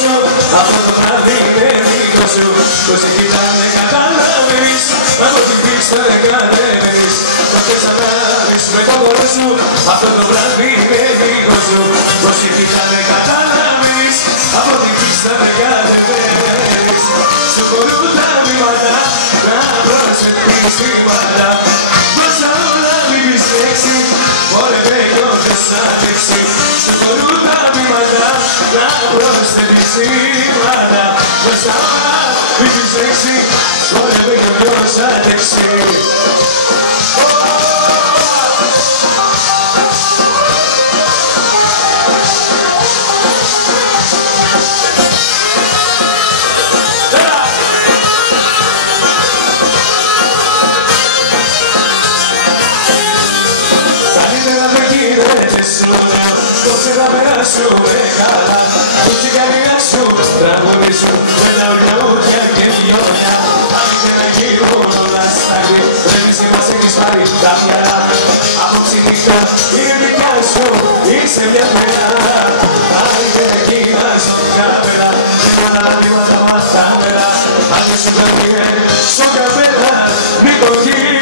σου, αυτό το βράδυ είναι δικό σου. Πως εκεί θα με καταλάβεις, από την πίστα δεν κατέβαινες. Το θες να λάβεις με το πόνο σου, αυτό το βράδυ είναι δικό σου. Πως εκεί θα με καταλάβεις, από την πίστα δεν κατέβαινες. Σου μπορούν τα βήματα να προσθέτεις την πάντα. Μπροστά όλα μην πεις λέξη, μωρέ μπέκιο δεν σ' άντεξει. Σου μπορούν τα βήματα να προσθέτεις την πάντα. Μπροστά όλα μην πεις λέξη, μωρέ μπέκιο δεν σ' άντεξει. Πώς θα περάσουμε καλά, πώς η καρδιά σου τραγουδίσουν με τα ουριά και βιόλια. Άσε να γίνουν όλα σταγή, βλέπεις τι μας έχεις πάρει τα μυαλά. Απόψη νύχτα είναι δικιά σου, είσαι μια μέρα. Άσε να γίνας στον καπέλα, και όλα τα βήματα μας τα μέρα. Άσε σου περνήνε στον καπέλα, νοικοκυριά.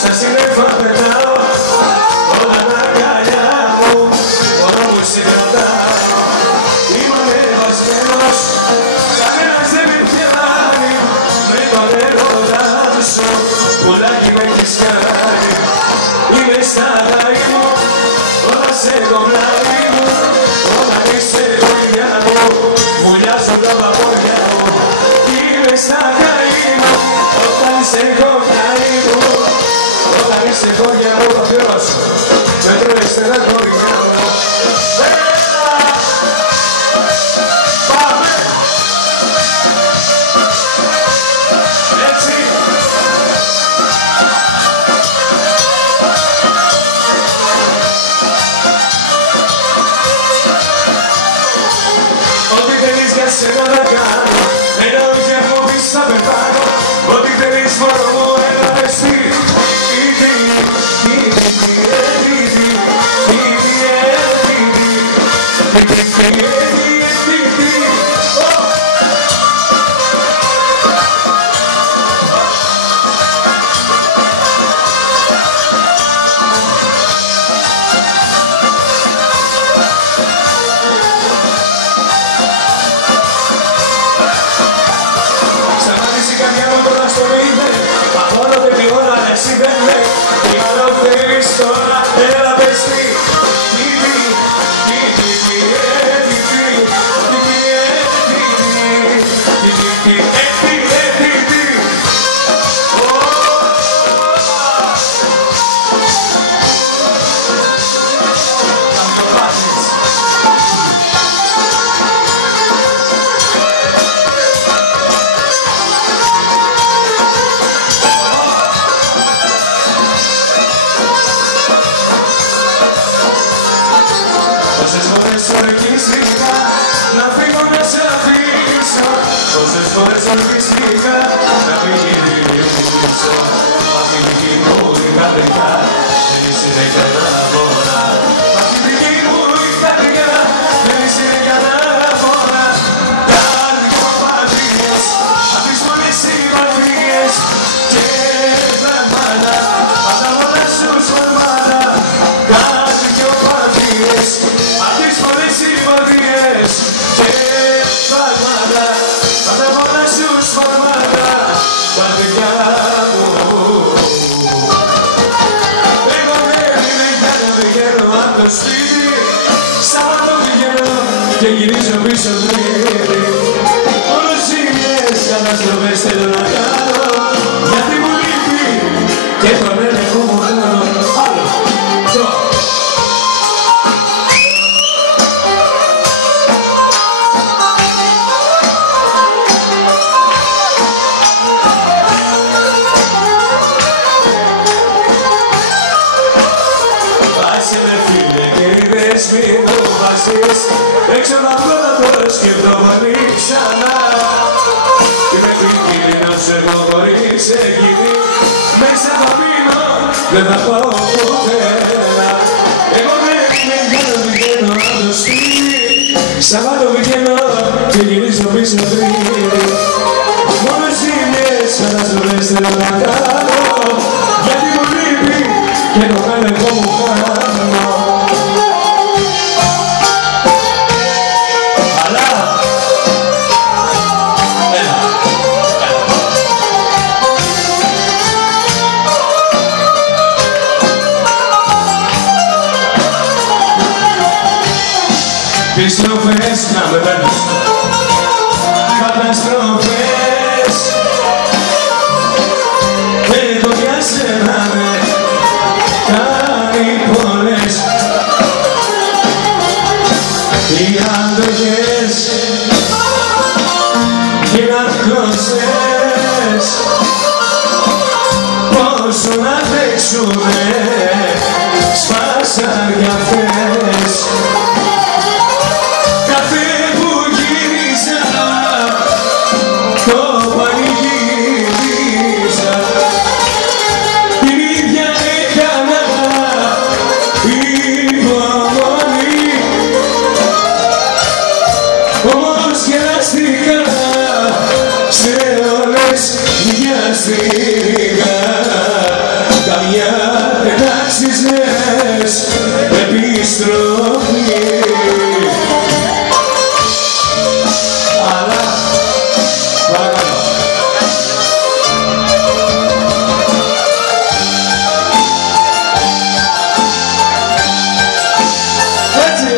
Στα σύννεφα πετάω όλα τα αγκαλιά μου, μόνο μου σε κρατάω. Είμαι ανεβασμένος, κανένας δεν με πιάνει, με τον έρωτα σου, πουλάκι με έχεις κάνει. Είμαι στα γάι μου, όλα σε το πλάι μου, όλα είσαι γωνιά μου, βουλιάζουν τα παπόδια μου. Είμαι στα γάι μου, όταν σε κοπιάει μου, όταν είσαι γόνια μου θα πληρώσω, με τρώει στενά κορινιά μου. Πάμε! Έτσι! Ό,τι θέλεις για σένα να κάνω, ένα όχι έχω πεις θα πεθάνω. Ό,τι θέλεις μόνο μου έλα εσύ. Σταματήσει φορές ορκιστήκα να μην γυρίσω. Απ' τη δική μου η καρδιά δεν συνέχεια να μπορώ. Απ' τη δική μου η καρδιά δεν συνέχεια να μπορώ. Κάνει κοπαδίες απ' τις μόνες συμμαχίες και φραγμάτα απ' τα μόνα σου σφαλμάτα. Κάνει κοπαδίες απ' τις μόνες συμμαχίες και φραγμάτα απ' τα μόνα σου σφαλμάτα. Καρδιά μου εγώ δεν είμαι για να πηγαίνω απ' το σπίτι. Σάββατο πηγαίνω και γυρίζω πίσω τρίτη. Όλες ζημιές καταστροφές θέλω να κάνω γιατί μου λείπει και τον έλεγχο μου κάνω. Άλλο, τώρα. Άσε με φίλε και είδες μη το βάζεις έξω να βγω να το σκεφτώ πολύ ξανά. Είμαι επικίνδυνος εγώ χωρίς εκείνη μέσα θα μείνω δεν θα πάω πουθενά. Εγώ δεν είμαι για να πηγαίνω απ' το σπίτι. Σαββάτο πηγαίνω και γυρίζω πίσω τρίτη. Μόνο ζημιές καταστροφές θέλω να κάνω γιατί μου λείπει και το έλεγχο μου κάνω. Αλλά επιστροφές να με παίρνεις καταστροφές έχω για σένα με κάνει πολλές οι αντοχές και οι αρκώσες πόσο να αντέξουνε σπάσαν κι αυτές. Κάθε που γύριζα το πανηγύριζα την ίδια έκανα υπομονή. Όμως γελαστικά σε όλες βιαστήκα καμιά εντάξεις λες επιστροφή. Αλλά παρακαλώ έτσι.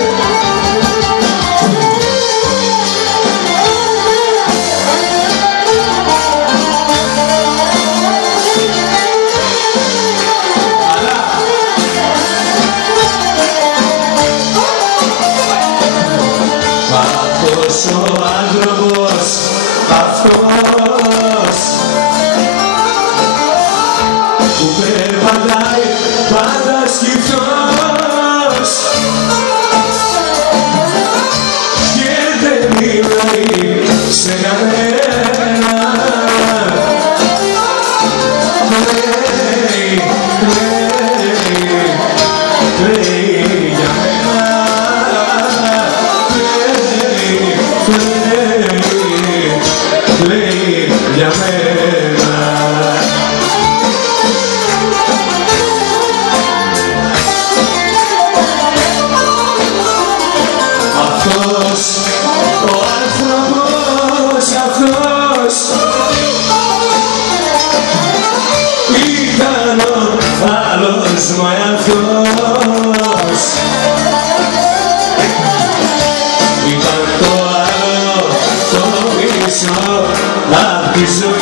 Αυτός ο άνθρωπος, αυτός που περπατάει πάντα σκυφτός και δεν μιλάει σε κανένα. Κλαίει για μένα. Κλαίει για μένα. Αυτός ο άνθρωπος αυτός ήταν ο άλλος μου εαυτός. Ήταν το άλλο το πίσω απ' τη ζωή.